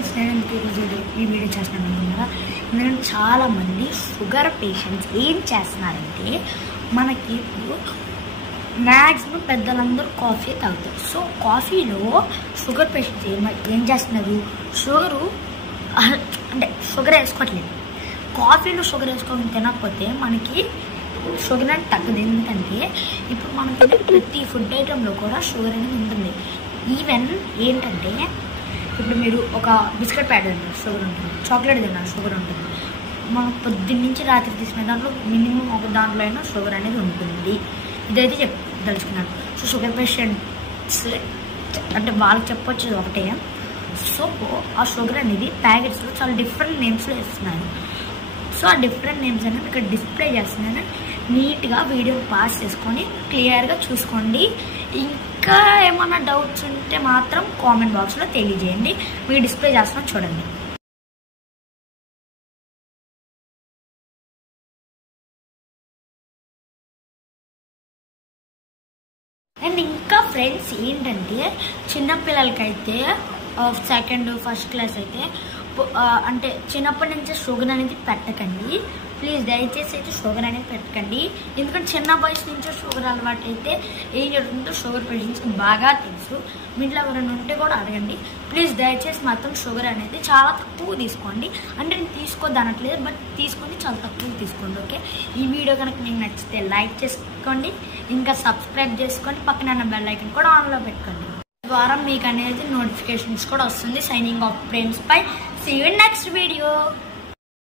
Friends నేను ఈరోజు ఈ వీడియో చేస్తున్నాను అనుకున్నారా? ఎందుకంటే చాలామంది షుగర్ పేషెంట్స్ ఏం చేస్తున్నారంటే మనకి ఇప్పుడు మ్యాక్సిమం పెద్దలందరూ కాఫీ తాగుతారు. సో కాఫీలో షుగర్ పేషెంట్స్ ఏం చేస్తున్నారు, షుగర్ వేసుకోవట్లేదు. కాఫీలో షుగర్ వేసుకొని తినకపోతే మనకి షుగర్ అనేది తగ్గదు. ఎందుకంటే ఇప్పుడు మనకి ప్రతి ఫుడ్ ఐటెంలో కూడా షుగర్ అనేది ఉంటుంది. ఈవెన్ ఏంటంటే ఇప్పుడు మీరు ఒక బిస్కెట్ ప్యాడ్ తిన్నారు, షుగర్ ఉంటుంది. చాక్లెట్ తిన్నారు, షుగర్ ఉంటుంది. మనం పొద్దున్న నుంచి రాత్రి తీసిన దాంట్లో మినిమం ఒక దాంట్లో అయినా షుగర్ అనేది ఉంటుంది. ఇదైతే తెలుసుకున్నాను. సో షుగర్ పేషెంట్స్ అంటే వాళ్ళకి చెప్పొచ్చేది ఒకటే. సో ఆ షుగర్ అనేది ప్యాకెట్స్లో చాలా డిఫరెంట్ నేమ్స్లో ఇస్తున్నారు. సో ఆ డిఫరెంట్ నేమ్స్ అనేది ఇక్కడ డిస్ప్లే చేస్తున్నాను. నీట్గా వీడియో పాస్ చేసుకొని క్లియర్గా చూసుకోండి. ఇంకా ఏమైనా డౌట్స్ ఉంటే మాత్రం కామెంట్ బాక్స్లో తెలియజేయండి. మీరు డిస్ప్లే చేస్తున్నా చూడండి. అండ్ ఇంకా ఫ్రెండ్స్ ఏంటంటే చిన్నపిల్లలకైతే సెకండ్ ఫస్ట్ క్లాస్ అయితే అంటే చిన్నప్పటి నుంచే షుగర్ అనేది పెట్టకండి ప్లీజ్. దయచేసి అయితే షుగర్ అనేది పెట్టకండి. ఎందుకంటే చిన్న వయసు నుంచో షుగర్ అలవాటు అయితే ఏం జరుగుతుందో షుగర్ పేషెంట్స్కి బాగా తెలుసు. మీ ఇంట్లో ఎవరైనా ఉంటే కూడా అడగండి ప్లీజ్. దయచేసి మాత్రం షుగర్ అనేది చాలా తక్కువ తీసుకోండి. అంటే నేను తీసుకోదనట్లేదు, బట్ తీసుకొని చాలా తక్కువ తీసుకోండి. ఓకే, ఈ వీడియో కనుక మీకు నచ్చితే లైక్ చేసుకోండి, ఇంకా సబ్స్క్రైబ్ చేసుకోండి, పక్కన ఉన్న బెల్ ఐకాన్ కూడా ఆన్లో పెట్టుకోండి. ద్వారా మీకు అనేది నోటిఫికేషన్స్ కూడా వస్తుంది. Signing off friends by. See you in next video.